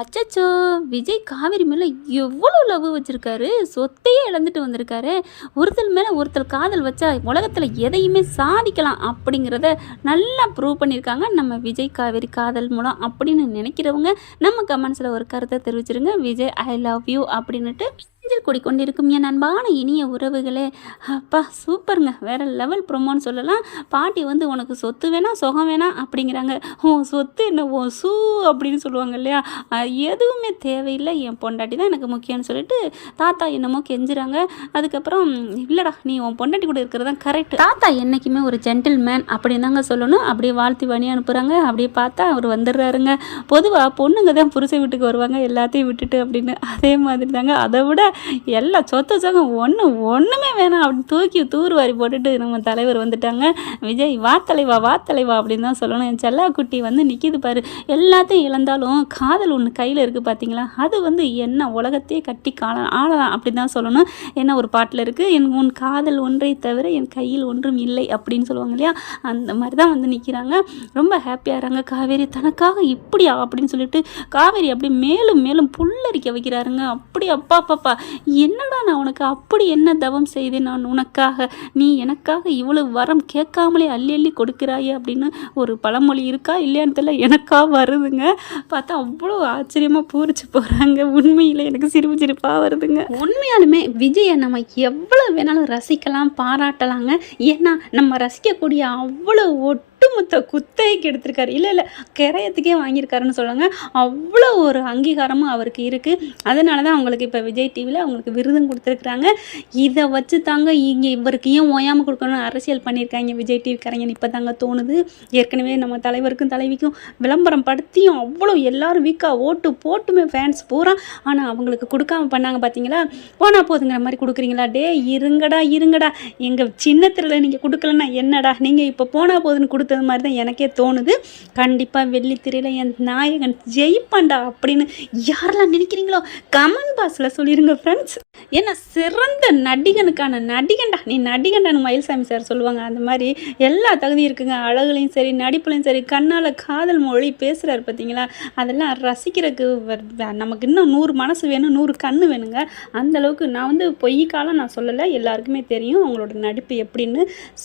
அச்சச்சோ விஜய் காவேரி மேலே எவ்வளோ லவ் வச்சுருக்காரு? சொத்தையே இழந்துட்டு வந்திருக்காரு. ஒருத்தர் மேலே ஒருத்தர் காதல் வச்சா உலகத்தில் எதையுமே சாதிக்கலாம் அப்படிங்கிறத நல்லா ப்ரூவ் பண்ணியிருக்காங்க நம்ம விஜய் காவேரி காதல் மூலம் அப்படின்னு நினைக்கிறவங்க. நம்ம கமெண்ட்ஸில் ஒரு கருத்தை தெரிவிச்சிருங்க. விஜய் ஐ லவ் யூ அப்படின்னுட்டு மஞ்சள் கொடி கொண்டிருக்கும் என் அன்பான இனிய உறவுகளே. அப்பா சூப்பருங்க. வேற லெவல் ப்ரொமோன்னு சொல்லலாம். பாட்டி வந்து உனக்கு சொத்து வேணாம் சுகம் வேணாம் அப்படிங்கிறாங்க. உன் சொத்து என்ன? உன் சூ அப்படின்னு சொல்லுவாங்க இல்லையா? எதுவுமே தேவையில்லை. என் பொண்டாட்டி தான் எனக்கு முக்கியம்னு சொல்லிட்டு தாத்தா என்னமோ கெஞ்சுறாங்க. அதுக்கப்புறம் இல்லைடா நீ உன் பொண்டாட்டி கூட இருக்கிறது தான் கரெக்ட் தாத்தா என்றைக்குமே ஒரு ஜென்டில்மேன் அப்படின்னு தாங்க சொல்லணும். அப்படியே வாழ்த்தி வழி அனுப்புகிறாங்க அப்படியே பார்த்தா அவர் வந்துடுறாருங்க. பொதுவாக பொண்ணுங்க தான் புருஷன் வீட்டுக்கு வருவாங்க எல்லாத்தையும் விட்டுட்டு அப்படின்னு. அதே மாதிரி தாங்க. அதை விட எல்லா சொத்து சொகம் ஒன்று ஒன்றுமே வேணாம். அப்படின்னு தூக்கி தூர்வாரி போட்டுட்டு நம்ம தலைவர் வந்துட்டாங்க. விஜய் வா தலைவா வா தலைவா அப்படின்னு தான் சொல்லணும். என் செல்லாக்குட்டி வந்து நிற்கிது பாரு. எல்லாத்தையும் இழந்தாலும் காதல் ஒன்று கையில் இருக்குது பார்த்தீங்களா அது வந்து என்ன உலகத்தையே கட்டி காண ஆளலாம் அப்படின்னு தான் சொல்லணும். என்ன ஒரு பாட்டில் இருக்குது என் உன் காதல் ஒன்றை தவிர என் கையில் ஒன்றும் இல்லை அப்படின்னு சொல்லுவாங்க இல்லையா? அந்த மாதிரி தான் வந்து நிற்கிறாங்க ரொம்ப ஹாப்பியாக ஹாப்பியாகிறாங்க காவேரி தனக்காக இப்படியா அப்படின்னு சொல்லிட்டு காவேரி அப்படி மேலும் மேலும் புல்லரிக்க வைக்கிறாருங்க. அப்படி அப்பா பாப்பா என்னடா நான் உனக்கு அப்படி என்ன தவம் செய்தேன் நான் உனக்காக? நீ எனக்காக இவ்வளவு வரம் கேட்காமலே அள்ளி அள்ளி கொடுக்கிறாயே அப்படின்னு ஒரு பழமொழி இருக்கா இல்லையான்னு தெரியல. எனக்கா வருதுங்க. பார்த்தா அவ்வளோ ஆச்சரியமாக பூரிச்சு போகிறாங்க உண்மையில் எனக்கு சிரிப்பு சிரிப்பாக வருதுங்க. உண்மையாலுமே விஜயை நம்ம எவ்வளோ வேணாலும் ரசிக்கலாம் பாராட்டலாங்க. ஏன்னா நம்ம ரசிக்கக்கூடிய அவ்வளோ ஒட்டுமொத்த குத்தகைக்கு எடுத்திருக்காரு. இல்லை இல்லை கிரயத்துக்கே வாங்கியிருக்காருன்னு சொல்லுவாங்க. அவ்வளோ ஒரு அங்கீகாரமும் அவருக்கு இருக்குது அதனால தான் அவங்களுக்கு இப்போ விஜய் டிவியில் அவங்களுக்கு விருதும் கொடுத்துருக்குறாங்க. இதை வச்சு தாங்க இங்கே இவருக்கு ஏன் ஓயாமல் கொடுக்கணும்னு அரசியல் பண்ணியிருக்காங்க விஜய் டிவிக்காரங்க இப்போ தாங்க தோணுது. ஏற்கனவே நம்ம தலைவருக்கும் தலைவிக்கும் விளம்பரம் படுத்தியும் அவ்வளோ எல்லாரும் வீக்காக ஓட்டு போட்டுமே ஃபேன்ஸ் பூரா. ஆனால் அவங்களுக்கு கொடுக்காம பண்ணாங்க பார்த்தீங்களா போனா போதுங்கிற மாதிரி கொடுக்குறீங்களா? டே இருங்கடா இருங்கடா. எங்கள் சின்னத்தில் நீங்கள் கொடுக்கலன்னா என்னடா? நீங்கள் இப்போ போனா போதுன்னு கொடுத்தது மாதிரி தான் எனக்கே தோணுது. கண்டிப்பாக வெள்ளித்திரையில் என் நாயகன் ஜெயிப்பான்டா அப்படின்னு யாரெல்லாம் நினைக்கிறீங்களோ கமெண்ட் பாக்ஸில் சொல்லிடுங்க ஃப்ரெண்ட்ஸ் ஏன்னா சிறந்த நடிகனுக்கான நடிகன்டா. நீ நடிகண்டான்னு மயில்சாமி சார் சொல்லுவாங்க. அந்த மாதிரி எல்லா தகுதியும் இருக்குங்க. அழகுலையும் சரி நடிப்புலையும் சரி கண்ணால் காதல் மொழி பேசுகிறாரு பார்த்தீங்களா அதெல்லாம் ரசிக்கிறதுக்கு நமக்கு இன்னும் நூறு மனசு வேணும் நூறு கண்ணு வேணுங்க. அந்த அளவுக்கு நான் வந்து பொய் காலம் நான் சொல்லலை. எல்லாருக்குமே தெரியும் அவங்களோட நடிப்பு எப்படின்னு.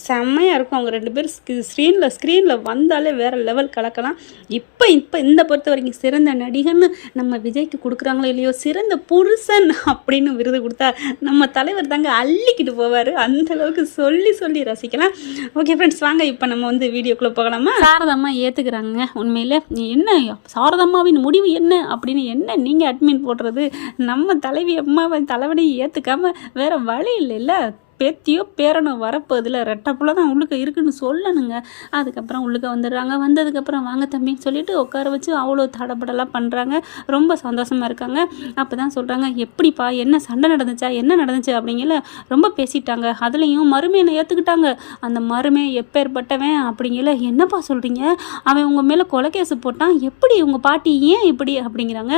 செம்மையாக இருக்கும். அவங்க ரெண்டு பேரும் ஸ்க்ரீனில் ஸ்க்ரீனில் வந்தாலே வேறு லெவல் கலக்கலாம். இப்போ இப்போ இந்த பொறுத்த வரைக்கும் சிறந்த நடிகன் நம்ம விஜய்க்கு கொடுக்குறாங்களோ இல்லையோ சிறந்த புருஷன் அப்படின்னு விருது கொடுத்தா நம்ம தலைவர் தாங்க அள்ளிக்கிட்டு போவார். அந்த அளவுக்கு சொல்லி சொல்லி ரசிக்கலாம். ஓகே ஃப்ரெண்ட்ஸ் வாங்க இப்போ நம்ம வந்து வீடியோக்குள்ளே போகலாமா? சாரதம்மா ஏற்றுக்கிறாங்க உண்மையில் என்ன சாரதம்மாவின் முடிவு என்ன அப்படின்னு என்ன நீங்கள் அட்மின் போடுறது? நம்ம தலைவி அம்மாவை தலைவனையும் ஏற்றுக்காமல் வேறு வழி இல்லைல்ல? பேத்தியோ பேரனோ வரப்போதில் ரெட்டப்புல தான் உள்ளுக்க இருக்குன்னு சொல்லணுங்க. அதுக்கப்புறம் உள்ளுக்க வந்துடுறாங்க. வந்ததுக்கப்புறம் வாங்க தம்பின்னு சொல்லிட்டு உட்கார வச்சு அவ்வளோ தடபடலாம் பண்ணுறாங்க ரொம்ப சந்தோஷமாக இருக்காங்க. அப்போ தான் சொல்கிறாங்க எப்படிப்பா என்ன சண்டை நடந்துச்சா? என்ன நடந்துச்சு? அப்படிங்கல ரொம்ப பேசிட்டாங்க. அதுலேயும் மருமையை ஏற்றுக்கிட்டாங்க அந்த மருமை எப்பேற்பட்டவன் அப்படிங்கல என்னப்பா சொல்கிறீங்க அவன் உங்கள் மேலே கொலைகேசு போட்டான். எப்படி உங்கள் பாட்டி ஏன் இப்படி? அப்படிங்கிறாங்க.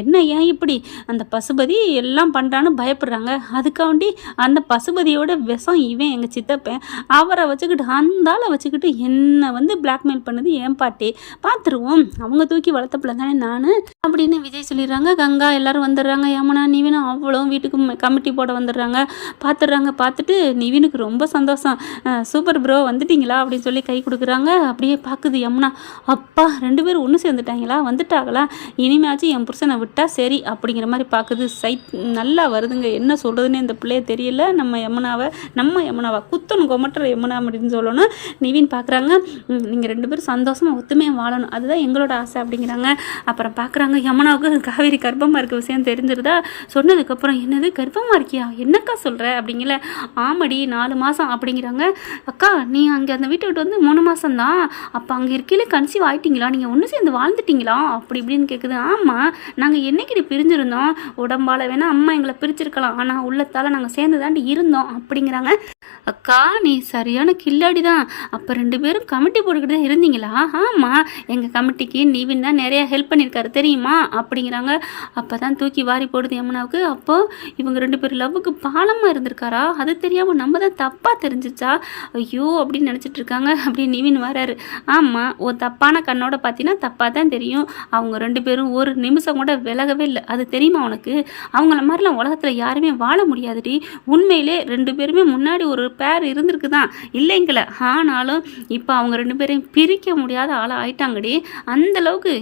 என்ன ஏன் இப்படி? அந்த பசுபதி எல்லாம் பண்ணுறான்னு பயப்படுறாங்க. அதுக்காண்டி அந்த பசுபதியோட விஷம் இவன் எங்கள் சித்தப்பன். அவரை வச்சுக்கிட்டு அந்த ஆளை வச்சுக்கிட்டு என்னை வந்து பிளாக்மெயில் பண்ணது ஏன் பாட்டி. பார்த்துருவோம் அவங்க தூக்கி வளர்த்த பிள்ளை தானே நான்? அப்படின்னு விஜய் சொல்லிடுறாங்க. கங்கா எல்லாரும் வந்துடுறாங்க. யமுனா நிவினும் அவ்வளோ வீட்டுக்கு கமிட்டி போட வந்துடுறாங்க. பார்த்துடுறாங்க பார்த்துட்டு நிவினுக்கு ரொம்ப சந்தோஷம். சூப்பர் ப்ரோ வந்துட்டீங்களா? அப்படின்னு சொல்லி கை கொடுக்குறாங்க. அப்படியே பார்க்குது யமுனா. அப்பா ரெண்டு பேரும் ஒன்று சேர்ந்துட்டாங்களா? வந்துட்டாங்களா? இனிமேச்சும் என் புருஷனை விட்டால் சரி. அப்படிங்கிற மாதிரி பார்க்குது சைட் நல்லா வருதுங்க. என்ன சொல்கிறதுன்னு இந்த பிள்ளைய தெரியல. நம்ம யமுனா யமுனாவை நம்ம யமுனாவா குத்தணும் கொமட்டுற யமுனா அப்படின்னு சொல்லணும் நிவின் பார்க்குறாங்க நீங்கள் ரெண்டு பேரும் சந்தோஷமாக ஒத்துமையாக வாழணும். அதுதான் எங்களோட ஆசை அப்படிங்கிறாங்க. அப்புறம் பார்க்குறாங்க யமுனாவுக்கு காவேரி கர்ப்பமாக இருக்க விஷயம் தெரிஞ்சிருதா? சொன்னதுக்கப்புறம் என்னது கர்ப்பமாக இருக்கியா? என்னக்கா சொல்கிற அப்படிங்கல. ஆமடி நாலு மாதம் அப்படிங்கிறாங்க. அக்கா நீ அங்கே அந்த வீட்டை விட்டு வந்து மூணு மாதம் தான் அப்போ அங்கே இருக்கையிலே கன்சீவ் ஆயிட்டீங்களா? நீங்கள் ஒன்று சேர்ந்து வாழ்ந்துட்டீங்களா? அப்படி இப்படின்னு கேட்குது ஆமாம் நாங்கள் என்னைக்கு பிரிஞ்சிருந்தோம்? உடம்பால் வேணால் அம்மா எங்களை பிரிச்சிருக்கலாம். ஆனால் உள்ளத்தால் நாங்கள் சேர்ந்து தாண்டி இருந்தோம். அப்படிங்கிறாங்க. அக்கா நீ சரியான கில்லாடி தான். அப்போ ரெண்டு பேரும் கமிட்டி போட்டுக்கிட்டு தான் இருந்தீங்களா? ஆமாம் எங்கள் கமிட்டிக்கு நீவின் தான் நிறையா ஹெல்ப் பண்ணியிருக்காரு தெரியுமா? அப்படிங்கிறாங்க. அப்போ தான் தூக்கி வாரி போடுது யமுனாவுக்கு. அப்போது இவங்க ரெண்டு பேரும் லவ்வுக்கு பாலமாக இருந்திருக்காரா? அது தெரியாமல் நம்ம தான் தப்பாக தெரிஞ்சிச்சா? ஐயோ அப்படின்னு நினச்சிட்டு இருக்காங்க. அப்படியே நிவின் வராரு. ஆமாம் ஒரு தப்பான கண்ணோட பார்த்தீங்கன்னா தப்பாக தான் தெரியும். அவங்க ரெண்டு பேரும் ஒரு நிமிஷம் கூட விலகவே இல்லை. அது தெரியுமா உனக்கு? அவங்கள மாதிரிலாம் உலகத்தில் யாருமே வாழ முடியாதுடி. உண்மையிலே ரெண்டு ரெண்டு பேருமே முன்னாடி ஒரு பேர் இருந்திருக்கு தான் இல்லைங்கள. ஆனாலும் இப்போ அவங்க ரெண்டு பேரையும் பிரிக்க முடியாத ஆளாக ஆயிட்டாங்கடி. அந்த அளவுக்கு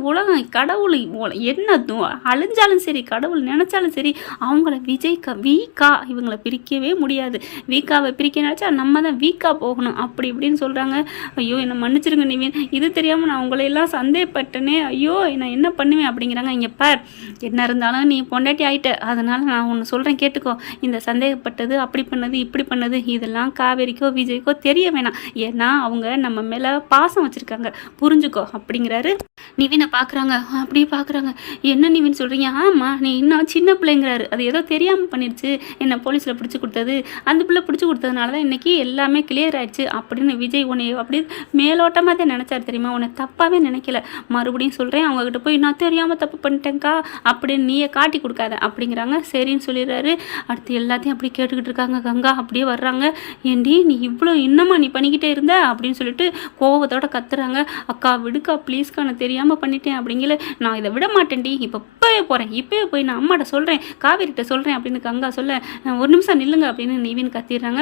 உலகம் கடவுள் உல- என்ன அழிஞ்சாலும் சரி கடவுள் நினச்சாலும் சரி அவங்கள விஜய் க வீக்கா இவங்களை பிரிக்கவே முடியாது. வீக்காவை பிரிக்க நினச்சா நம்ம தான் வீக்கா போகணும். அப்படி இப்படின்னு சொல்கிறாங்க ஐயோ என்னை மன்னிச்சிருங்க நிவின். இது தெரியாமல் நான் அவங்களையெல்லாம் சந்தேகப்பட்டனே. ஐயோ நான் என்ன பண்ணுவேன் அப்படிங்கிறாங்க இங்கே பார் என்ன இருந்தாலும் நீ பொண்டாட்டி ஆயிட்ட. அதனால் நான் ஒன்று சொல்கிறேன் கேட்டுக்கோ. இந்த சந்தேகப்பட்டது அப்படி பண்ணது இப்படி பண்ணது இதெல்லாம் காவேரிக்கோ விஜய்க்கோ தெரிய வேணாம். ஏன்னா அவங்க நம்ம மேலே பாசம் வச்சுருக்காங்க. புரிஞ்சுக்கோ அப்படிங்கிறாரு. நிவினை பார்க்குறாங்க அப்படியே பார்க்குறாங்க என்ன நிவின் சொல்கிறீங்க ஆமாம் நீ இன்னும் சின்ன பிள்ளைங்கிறாரு. அது ஏதோ தெரியாமல் பண்ணிடுச்சு என்னை போலீஸில் பிடிச்சி கொடுத்தது. அந்த பிள்ளை பிடிச்சி கொடுத்ததுனால தான் இன்றைக்கி எல்லாமே கிளியர் ஆயிடுச்சு அப்படின்னு விஜய் உன்னை அப்படியே மேலோட்டமாக தான் நினச்சாரு தெரியுமா? உன்னை தப்பாகவே நினைக்கல. மறுபடியும் சொல்கிறேன் அவங்கக்கிட்ட போய் நான் தெரியாமல் தப்பு பண்ணிட்டேங்க்கா அப்படின்னு நீயே காட்டி கொடுக்காத அப்படிங்கிறாங்க. சரின்னு சொல்லிடுறாரு. அடுத்து எல்லாத்தையும் அப்படி கேட்டுக்கிட்டு இருக்காங்க. கங்கா அப்படியே வர்றாங்க. ஏண்டி நீ இவ்வளோ இன்னமா நீ பண்ணிக்கிட்டே இருந்த? அப்படின்னு சொல்லிட்டு கோவத்தோட கத்துறாங்க. அக்கா விடுக்கா ப்ளீஸ்க்கா நான் தெரியாமல் பண்ணிட்டேன் அப்படிங்கல. நான் இதை விட மாட்டேன்டி. இப்போ இப்போவே போகிறேன் இப்போவே போய் நான் அம்மாட்ட சொல்கிறேன் காவேரிட்ட சொல்கிறேன் அப்படின்னு கங்கா சொல்ல ஒரு நிமிஷம் நில்லுங்க அப்படின்னு நிவின் கத்திடுறாங்க.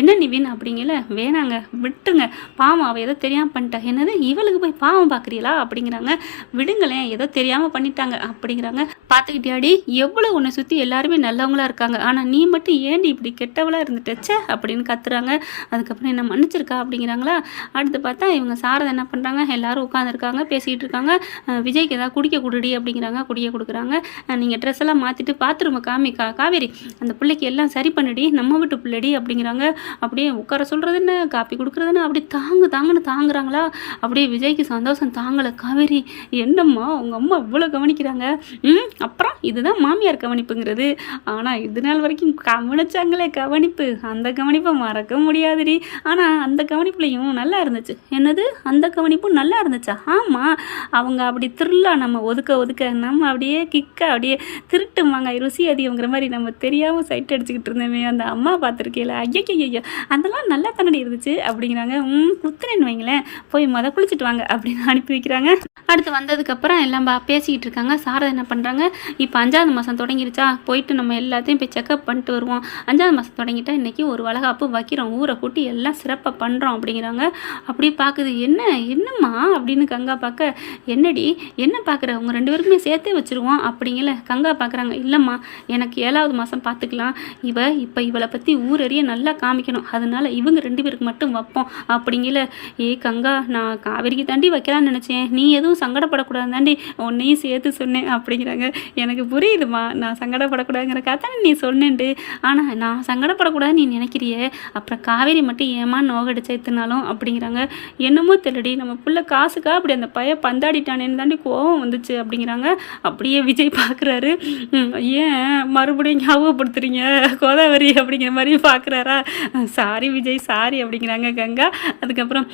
என்ன நிவின்? அப்படிங்கல வேணாங்க விட்டுருங்க. பாவம் அவள் ஏதோ தெரியாமல் பண்ணிட்டா. என்னது? இவளுக்கு போய் பாவம் பார்க்குறீங்களா அப்படிங்கிறாங்க. விடுங்களேன் ஏதோ தெரியாமல் பண்ணிட்டாங்க அப்படிங்கிறாங்க. பார்த்துக்கிட்டியாடி? எவ்வளோ உன்னை சுற்றி எல்லாருமே நல்லவங்களா இருக்காங்க. ஆனால் நீ மட்டும் ஏண்டி இப்படி கெட்டவளாக இருந்துட்டச்சே? அப்படின்னு கத்துறாங்க. அதுக்கப்புறம் என்ன மன்னிச்சிருக்கா அப்படிங்கிறாங்களா? அடுத்து பார்த்தா இவங்க சாரதை என்ன பண்ணுறாங்க எல்லாரும் உட்காந்துருக்காங்க பேசிக்கிட்டு இருக்காங்க விஜய்க்கு ஏதாவது குடிக்க கொடுடி அப்படிங்கிறாங்க. குடிக்க கொடுக்குறாங்க. நீங்கள் ட்ரெஸ் எல்லாம் மாற்றிட்டு பாத்ரூமை காமி கா காவேரி அந்த பிள்ளைக்கு எல்லாம் சரி பண்ணுடி. நம்ம வீட்டு பிள்ளைடி அப்படிங்கிறாங்க. அப்படியே உட்கார சொல்கிறது என்ன? காப்பி கொடுக்குறதுன்னு அப்படி தாங்கு தாங்குன்னு தாங்குறாங்களா? அப்படியே விஜய்க்கு சந்தோஷம் தாங்கலை. காவேரி என்னம்மா? உங்கள் அம்மா இவ்வளோ கவனிக்கிறாங்க. ம்? அப்புறம் இதுதான் மாமியார் கவனிப்புங்கிறது. ஆனால் இது நாள் வரைக்கும் கவனிச்சாங்களே கவனிப்பு. அந்த கவனிப்பை மறக்க முடியாதுடி. ஆனால் அந்த கவனிப்புலையும் நல்லா இருந்துச்சு. என்னது? அந்த கவனிப்பும் நல்லா இருந்துச்சா? ஆமாம் அவங்க அப்படி திருளா நம்ம ஒதுக்க ஒதுக்க நம்ம அப்படியே கிக்க அப்படியே திருட்டு மாங்காய் ருசி அதிகங்கிற மாதிரி நம்ம தெரியாமல் சைட் அடிச்சுக்கிட்டு இருந்தோமே. அந்த அம்மா பார்த்துருக்கேல. ஐயோ ஐயோ அதெல்லாம் நல்லா தண்ணடி இருந்துச்சு அப்படிங்கிறாங்க. ம் குத்துனேன்னு வைங்களேன். போய் மொதல் குளிச்சுட்டு வாங்க அப்படின்னு அனுப்பி வைக்கிறாங்க. அடுத்து வந்ததுக்கப்புறம் எல்லாம் பா- பேசிக்கிட்டு இருக்காங்க. சாரதா என்ன பண்ணுறாங்க இப்போ அஞ்சாவது மாதம் தொடங்கிருச்சா? போயிட்டு நம்ம எல்லாத்தையும் போய் செக்அப் பண்ணிட்டு வருவோம். அஞ்சாவது மாதம் தொடங்கிட்டா இன்றைக்கி ஒரு வளகாப்பு வைக்கிறோம் ஊரை கூட்டி எல்லாம் சிறப்பாக பண்ணுறோம் அப்படிங்கிறாங்க. அப்படி பார்க்குது என்ன என்னம்மா? அப்படின்னு கங்கா பார்க்க என்னடி என்ன பார்க்குற? உங்கள் ரெண்டு பேருக்குமே சேர்த்தே வச்சுருவோம். அப்படிங்கல கங்கா பார்க்குறாங்க இல்லைம்மா எனக்கு ஏழாவது மாதம் பார்த்துக்கலாம். இவ இப்போ இவளை பற்றி ஊரறிய நல்லா காமிக்கணும். அதனால இவங்க ரெண்டு பேருக்கு மட்டும் வைப்போம். அப்படிங்கல ஏ கங்கா நான் காவேரிக்கு தாண்டி வைக்கலாம்னு நினச்சேன். நீ எதுவும் சங்கடப்படக்கூடாது தாண்டி உன்னையும் சேர்த்து சொன்னேன். அப்படிங்கிறாங்க. எனக்கு புரியுதுமா நான் சங்கடப்படக்கூடாதுங்கிற கதை நீ சொன்னேன்ட்டு. ஆனால் நான் சங்கடப்படக்கூடாதுன்னு நீ நினைக்கிறியே? அப்புறம் காவேரி மட்டும் ஏமா நோகடிச்ச எத்தினாலும் அப்படிங்கிறாங்க. என்னமோ தெரியடி நம்ம புள்ள காசுக்கா அப்படி அந்த பைய பந்தாடிட்டானேன்னு தாண்டி கோவம் வந்துச்சு அப்படிங்கிறாங்க. அப்படியே விஜய் பார்க்குறாரு ஏன் மறுபடியும் ஞாபகப்படுத்துறீங்க? கோதாவரி அப்படிங்கிற மாதிரி பார்க்குறாரா சாரி விஜய் சாரி அப்படிங்கிறாங்க கங்கா. அதுக்கப்புறம்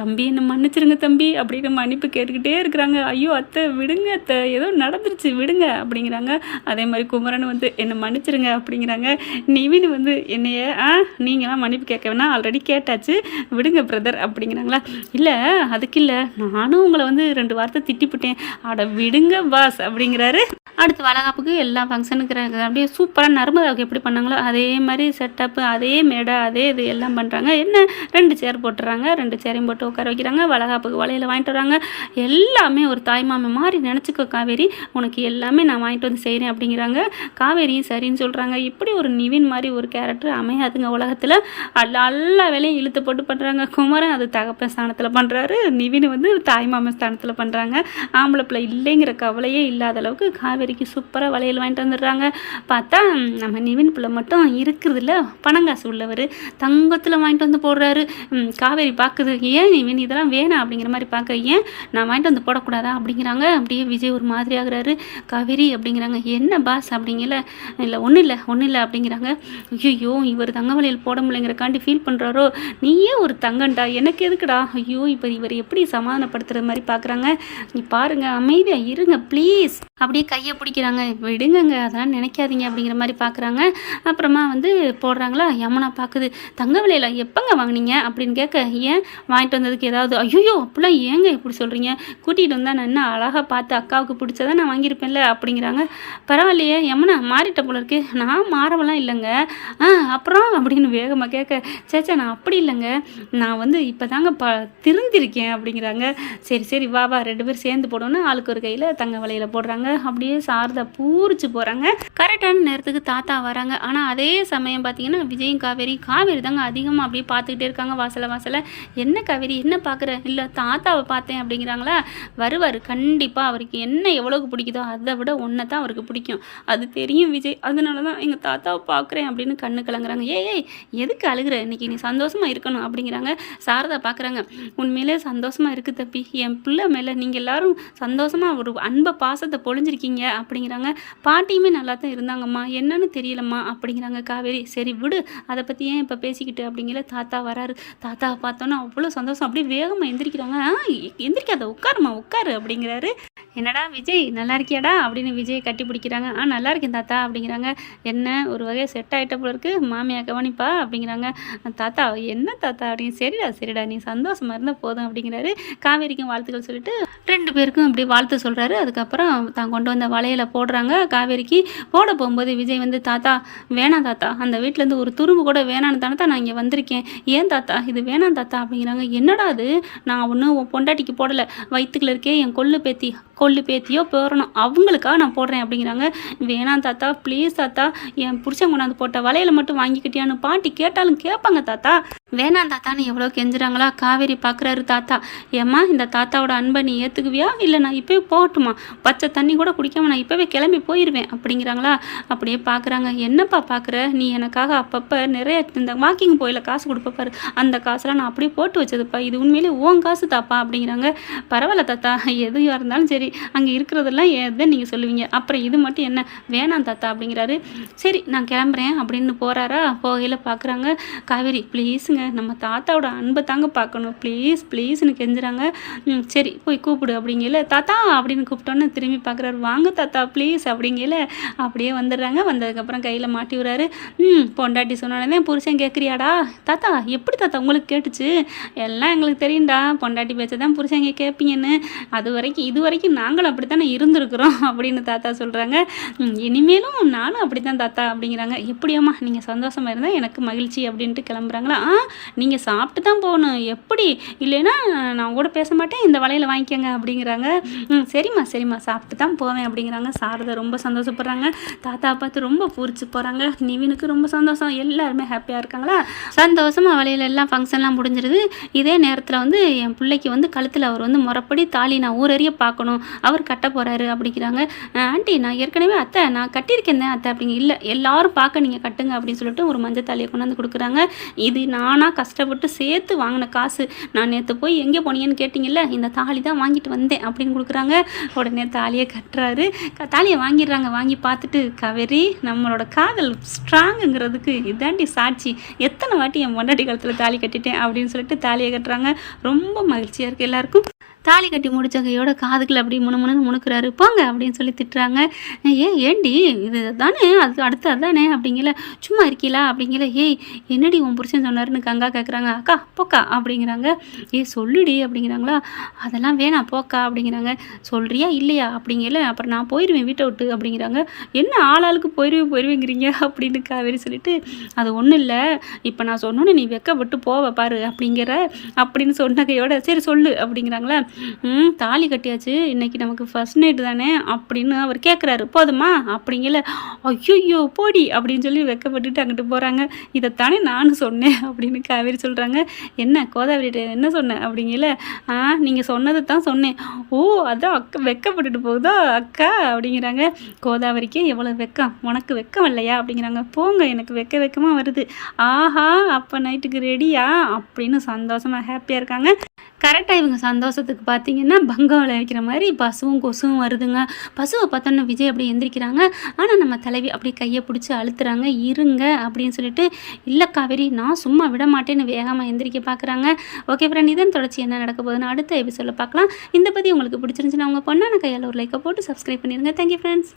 தம்பி என்ன மன்னிச்சிருங்க தம்பி அப்படின்னு மன்னிப்பு கேட்டுக்கிட்டே இருக்கிறாங்க. ஐயோ அத்தை விடுங்க அத்தை. ஏதோ நடந்துருச்சு. விடுங்க அப்படிங்கிறாங்க. அதே மாதிரி குமரன் வந்து என்னை மன்னிச்சிருங்க அப்படிங்கிறாங்க. நிவின் வந்து என்னைய ஆ நீங்களாம் மன்னிப்பு கேட்க வேணாம். ஆல்ரெடி கேட்டாச்சு. விடுங்க பிரதர் அப்படிங்கிறாங்களா. இல்லை அதுக்கு இல்லை. நானும் உங்களை வந்து ரெண்டு வார்த்தை திட்டிப்புட்டேன். அட விடுங்க பாஸ் அப்படிங்கிறாரு. அடுத்து வளகாப்புக்கு எல்லா ஃபங்க்ஷனுக்கு அப்படியே சூப்பராக நர்மதாவுக்கு எப்படி பண்ணாங்களோ அதே மாதிரி செட்டப்பு அதே மேடை அதே இது எல்லாம் பண்ணுறாங்க என்ன? ரெண்டு சேர் போட்டுறாங்க. ரெண்டு சேரையும் போட்டு உட்கார வைக்கிறாங்க. வளகாப்புக்கு வலையில் வாங்கிட்டு வராங்க. எல்லாமே ஒரு தாய்மாமை மாதிரி நினச்சிக்கோ காவேரி. உனக்கு எல்லாமே நான் வாங்கிட்டு வந்து செய்கிறேன் அப்படிங்கிறாங்க. காவேரியும் சரின்னு சொல்கிறாங்க இப்படி ஒரு நிவின் மாதிரி ஒரு கேரக்டர் அமையாதுங்க உலகத்தில். எல்லா எல்லா வேலையும் இழுத்து போட்டு பண்ணுறாங்க குமரன் அது தகப்பன் ஸ்தானத்தில் பண்ணுறாரு நிவின் வந்து தாய்மாமன் ஸ்தானத்தில் பண்ணுறாங்க ஆம்பளை பிள்ளை இல்லைங்கிற கவலையே இல்லாத அளவுக்கு காவேரிக்கு சூப்பராக வளையல் வாங்கிட்டு வந்துடுறாங்க. பார்த்தா நம்ம நிவின் பிள்ளை மட்டும் இருக்கிறதுல பணங்காசு உள்ளவர். தங்கத்தில் வாங்கிட்டு வந்து போடுறாரு. காவேரி பார்க்குது ஏன் நிவின் இதெல்லாம் வேணாம் அப்படிங்கிற மாதிரி பார்க்க ஏன் நான் வாங்கிட்டு வந்து போடக்கூடாதா? அப்படிங்கிறாங்க. அப்படியே விஜய் ஒரு மாதிரி ஆகுறாரு. காவேரி அப்படிங்கிறாங்க. என்ன பாஸ் அப்படிங்கல? இல்லை ஒன்றும் இல்லை ஒன்றும் இல்லை அப்படிங்கிறாங்க. ஐயோ இவர் தங்கவலையில் போட முடியலைங்கிறக்காண்டி ஃபீல் பண்ணுறாரோ நீயே ஒரு தங்கண்டா எனக்கு எதுக்குடா? ஐயோ இப்போ இவர் எப்படி சமாதானப்படுத்துகிற மாதிரி பார்க்குறாங்க நீ பாருங்க அமைதியாக இருங்க ப்ளீஸ் அப்படியே கையை பிடிக்கிறாங்க. விடுங்கங்க அதெல்லாம் நினைக்காதீங்க அப்படிங்கிற மாதிரி பார்க்குறாங்க அப்புறமா வந்து போடுறாங்களா? யமுனா பார்க்குது தங்க விலையில எப்போங்க வாங்குனீங்க? அப்படின்னு கேட்க ஏன் வாங்கிட்டு வந்ததுக்கு ஏதாவது? ஐயோ அப்படிலாம் ஏங்க இப்படி சொல்கிறீங்க கூட்டிகிட்டு வந்தால் நான் என்ன அழகாக பார்த்து அக்காவுக்கு பிடிச்சதான் நான் வாங்கியிருப்பேன்ல? அப்படிங்கிறாங்க. பரவாயில்லையே யமுனா மாறிட்ட போல இருக்கு. நான் மாறவெல்லாம் இல்லைங்க. ஆ அப்புறம் அப்படின்னு வேகமாக கேட்க சேச்சா நான் அப்படி இல்லைங்க. நான் வந்து இப்போ தாங்க ப திருந்திருக்கேன் அப்படிங்கிறாங்க. சரி சரி வா வா ரெண்டு பேரும் சேர்ந்து போடணும்னு ஆளுக்கு ஒரு கையில் தங்க வலையில் போடுறாங்க. அப்படியே சாரதா பூரிச்சு போகிறாங்க கரெக்டான நேரத்துக்கு தாத்தா வராங்க. ஆனால் அதே சமயம் பார்த்தீங்கன்னா விஜயும் காவேரி காவேரி தாங்க அதிகமாக அப்படியே பார்த்துக்கிட்டே இருக்காங்க வாசலை வாசலை. என்ன காவேரி என்ன பார்க்குற இல்லை தாத்தாவை பார்த்தேன் அப்படிங்கிறாங்களா? வருவார். கண்டிப்பாக அவருக்கு என்ன எவ்வளோக்கு பிடிக்குதோ அதை விட ஒன்றை தான் அவருக்கு பிடிக்கும். அது தெரியும் விஜய். அதனால தான் எங்கள் தாத்தாவை பார்க்குறேன் அப்படின்னு கண்ணு கலங்குறாங்க. ஏய் ஏய் எதுக்கு அழுகுற? இன்னைக்கு நீ சந்தோஷமாக இருக்கணும் அப்படிங்கிறாங்க. சாரதா பார்க்குறாங்க உண்மையிலே சந்தோஷமாக இருக்குது தப்பி என் பிள்ளை மேலே நீங்கள் எல்லாரும் சந்தோஷமாக ஒரு அன்பை பாசத்தை பொழிஞ்சிருக்கீங்க அப்படிங்கிறாங்க. பாட்டியுமே நல்லா தான் இருந்தாங்கம்மா. என்னன்னு தெரியலம்மா அப்படிங்கிறாங்க காவேரி. சரி விடு. அதை பற்றி ஏன் இப்போ பேசிக்கிட்டு? அப்படிங்கிற தாத்தா வராரு. தாத்தாவை பார்த்தோன்னா அவ்வளோ சந்தோஷம். அப்படியே வேகமாக எந்திரிக்கிறாங்க. ஆ எந்திரிக்காத. உட்காருமா உட்காரு அப்படிங்கிறாரு. என்னடா விஜய்? நல்லா இருக்கியாடா? அப்படின்னு விஜய் கட்டி பிடிக்கிறாங்க. ஆ நல்லா இருக்கேன் தாத்தா அப்படிங்கிறாங்க. என்ன ஒரு வகை செட் ஆகிட்ட போல இருக்கு. மாமியா கவனிப்பா அப்படிங்கிறாங்க. தாத்தா என்ன தாத்தா? அப்படின்னு சரிடா சரிடா நீ சந்தோஷமாக இருந்தால் போதும் அப்படிங்கிறாரு. காவேரிக்கும் வாழ்த்துக்கள் சொல்லிட்டு ரெண்டு பேருக்கும் அப்படி வாழ்த்து சொல்கிறாரு அதுக்கப்புறம் தான் கொண்டு வந்த வளையலை போடுறாங்க. காவேரிக்கு போட போகும்போது விஜய் வந்து தாத்தா வேணாம் தாத்தா. அந்த வீட்டிலேருந்து ஒரு துரும்பு கூட வேணான்னு தானே தான் நான் இங்கே வந்திருக்கேன். ஏன் தாத்தா? இது வேணாம் தாத்தா அப்படிங்கிறாங்க. என்னடா அது? நான் ஒன்றும் உன் பொண்டாட்டிக்கு போடலை. வயிற்றுக்குள்ள இருக்கே என் கொள்ளு பேத்தி கொள்ளு பேத்தியோ போறணும் அவங்களுக்கு அவங்களுக்காக நான் போடுறேன் அப்படிங்கிறாங்க. வேணாம் தாத்தா ப்ளீஸ் தாத்தா. என் பிடிச்சவங்க கொண்டாந்து போட்ட வலையில் மட்டும் வாங்கிக்கிட்டியான்னு பாட்டி கேட்டாலும் கேட்பாங்க தாத்தா. வேணாம் தாத்தான்னு எவ்வளோ கெஞ்சுறாங்களா காவேரி பார்க்குறாரு தாத்தா. ஏம்மா இந்த தாத்தாவோட அன்பை நீ ஏற்றுக்குவியா இல்லை நான் இப்போவே போகட்டுமா? பச்சை தண்ணி கூட குடிக்காம நான் இப்போவே கிளம்பி போயிடுவேன் அப்படிங்கிறாங்களா? அப்படியே பார்க்குறாங்க என்னப்பா பார்க்குற நீ எனக்காக அப்பப்போ நிறைய இந்த வாக்கிங் போயில காசு கொடுப்ப பாரு. அந்த காசுலாம் நான் அப்படியே போட்டு வச்சதுப்பா. இது உண்மையிலே ஓன் காசு தாப்பா அப்படிங்கிறாங்க. பரவாயில்ல தாத்தா எதுவாக இருந்தாலும் சரி அங்கே இருக்கிறதெல்லாம் எதை நீங்கள் சொல்லுவீங்க. அப்புறம் இது மட்டும் என்ன? வேணாம் தாத்தா அப்படிங்கிறாரு. சரி நான் கிளம்புறேன் அப்படின்னு போகிறாரா போகையில் பார்க்குறாங்க காவேரி ப்ளீஸுங்க நம்ம தாத்தாவோட அன்பை தாங்க பார்க்கணும். ப்ளீஸ் ப்ளீஸ்னு கெஞ்சுறாங்க. ம் சரி போய் கூப்பிடு அப்படிங்கல தாத்தா அப்படின்னு கூப்பிட்டோன்னு திரும்பி பார்க்குறாரு. வாங்க தாத்தா ப்ளீஸ் அப்படிங்கல அப்படியே வந்துடுறாங்க. வந்ததுக்கப்புறம் கையில் மாட்டி விடுறாரு. ம் பொண்டாட்டி சொன்னாலே புருஷன் கேட்குறியாடா? தாத்தா எப்படி தாத்தா உங்களுக்கு கேட்டுச்சு? எல்லாம் எங்களுக்கு தெரியும்டா. பொண்டாட்டி பேச்சை தான் புருஷங்க கேட்பீங்கன்னு. அது வரைக்கும் இது வரைக்கும் நாங்களும் அப்படி தானே இருந்திருக்கிறோம் அப்படின்னு தாத்தா சொல்கிறாங்க இனிமேலும் நானும் அப்படி தான் தாத்தா அப்படிங்கிறாங்க. எப்படியாம்மா நீங்கள் சந்தோஷமாக இருந்தால் எனக்கு மகிழ்ச்சி அப்படின்ட்டு கிளம்புறாங்களா? ஆ நீங்கள் சாப்பிட்டு தான் போகணும். எப்படி? இல்லைன்னா நான் கூட பேச மாட்டேன் இந்த வலையில் வாங்கிக்கோங்க அப்படிங்கிறாங்க. ம் சரிம்மா சரிம்மா சாப்பிட்டு தான் போவேன் அப்படிங்கிறாங்க. சாரதா ரொம்ப சந்தோஷப்படுறாங்க. தாத்தா பார்த்து ரொம்ப பூரிச்சு போகிறாங்க நிவினுக்கு ரொம்ப சந்தோஷம். எல்லாருமே ஹாப்பியாக இருக்காங்களா? சந்தோஷமாக வலையில் எல்லாம் ஃபங்க்ஷன்லாம் முடிஞ்சிருது. இதே நேரத்தில் வந்து என் பிள்ளைக்கு வந்து கழுத்தில் அவர் வந்து முறப்படி தாலி நான் ஊரறிய பார்க்கணும். அவர் கட்ட போகிறாரு அப்படிங்கிறாங்க. ஆண்டி நான் ஏற்கனவே அத்தை நான் கட்டியிருக்கேன் அத்தை அப்படிங்க இல்லை எல்லாரும் பார்க்க நீங்கள் கட்டுங்க அப்படின்னு சொல்லிட்டு ஒரு மஞ்சள் தாலியை கொண்டாந்து கொடுக்குறாங்க. இது நான் நானாக கஷ்டப்பட்டு சேர்த்து வாங்கின காசு. நான் நேற்று போய் எங்கே போனீங்கன்னு கேட்டிங்கல்ல இந்த தாலி தான் வாங்கிட்டு வந்தேன் அப்படின்னு கொடுக்குறாங்க. உடனே தாலியை கட்டுறாரு. க- தாலியை வாங்கிடுறாங்க. வாங்கி பார்த்துட்டு கவரி நம்மளோட காதல் ஸ்ட்ராங்குங்கிறதுக்கு இதாண்டி சாட்சி. எத்தனை வாட்டி என் பொண்டாட்டி காலத்தில் தாலி கட்டிட்டேன் அப்படின்னு சொல்லிட்டு தாலியை கட்டுறாங்க. ரொம்ப மகிழ்ச்சியாக இருக்குது எல்லாருக்கும். தாலி கட்டி முடிச்ச கையோட காதுக்குள்ள அப்படி முணுமுணுன்னு முணுக்கிறாரு. போங்க அப்படின்னு சொல்லி திட்டுறாங்க. ஏ ஏண்டி? இது தானே? அது அடுத்து அதானே? அப்படிங்கல சும்மா இருக்கீங்களா அப்படிங்கல ஏய் என்னடி உன் புருஷன் சொன்னாருன்னு கங்கா கேட்குறாங்க அக்கா போக்கா. அப்படிங்கிறாங்க. ஏய் சொல்லுடி. அப்படிங்கிறாங்களா. அதெல்லாம் வேணாம் போக்கா. அப்படிங்கிறாங்க. சொல்றியா? இல்லையா? அப்படிங்கல அப்புறம் நான் போயிடுவேன் வீட்டை விட்டு. அப்படிங்கிறாங்க. என்ன ஆளாளுக்கு போயிடுவேன் போயிடுவேங்கிறீங்க அப்படின்னு காவேரி சொல்லிட்டு அது ஒன்றும் இல்லை. இப்போ நான் சொன்னோன்னே நீ வெக்கப்பட்டு போவ பாரு. அப்படிங்கிற அப்படின்னு சொன்ன கையோட சரி சொல்லு. அப்படிங்கிறாங்களா. ம் தாலி கட்டியாச்சு. இன்னைக்கு நமக்கு ஃபர்ஸ்ட் நைட்டு தானே? அப்படின்னு அவர் கேட்குறாரு போதுமா? அப்படிங்கல. ஐயோ போடி அப்படின்னு சொல்லி வெக்கப்பட்டுட்டு அங்கிட்டு போகிறாங்க இதைத்தானே நானும் சொன்னேன் அப்படின்னு காவேரி சொல்கிறாங்க என்ன கோதாவரி என்ன சொன்னேன் அப்படிங்கல. ஆ நீங்கள் சொன்னதை தான் சொன்னேன். ஓ அதான் அக்கா வெக்கப்பட்டுட்டு போகுதா அக்கா? அப்படிங்கிறாங்க. கோதாவரிக்கே எவ்வளோ வெக்கம்? உனக்கு வெக்கம் இல்லையா? அப்படிங்கிறாங்க. போங்க எனக்கு வெக்க வெக்கமாக வருது. ஆஹா அப்போ நைட்டுக்கு ரெடியா அப்படின்னு சந்தோஷமாக ஹாப்பியாக இருக்காங்க. கரெக்டாக இவங்க சந்தோஷத்துக்கு பார்த்தீங்கன்னா பங்கம் விளைவிக்கிற மாதிரி பசுவும் கொசுவும் வருதுங்க. பசுவை பார்த்தோன்னே விஜய் அப்படி எந்திரிக்கிறாங்க. ஆனால் நம்ம தலைவி அப்படியே கையை பிடிச்சி அழுத்துறாங்க. இருங்க அப்படின்னு சொல்லிட்டு இல்லை காவேரி நான் சும்மா விட மாட்டேன்னு வேகமாக எந்திரிக்க பார்க்குறாங்க ஓகே ஃப்ரெண்ட் இதன் தொடர்ச்சி என்ன நடக்க போகுதுன்னு அடுத்த எபிசோடில் பார்க்கலாம் இந்த பற்றி உங்களுக்கு பிடிச்சிருந்துச்சுன்னா உங்கள் பொண்ணான கையால் ஒரு லைக்கை போட்டு சப்ஸ்கிரைப் பண்ணிடுங்க. Thank you friends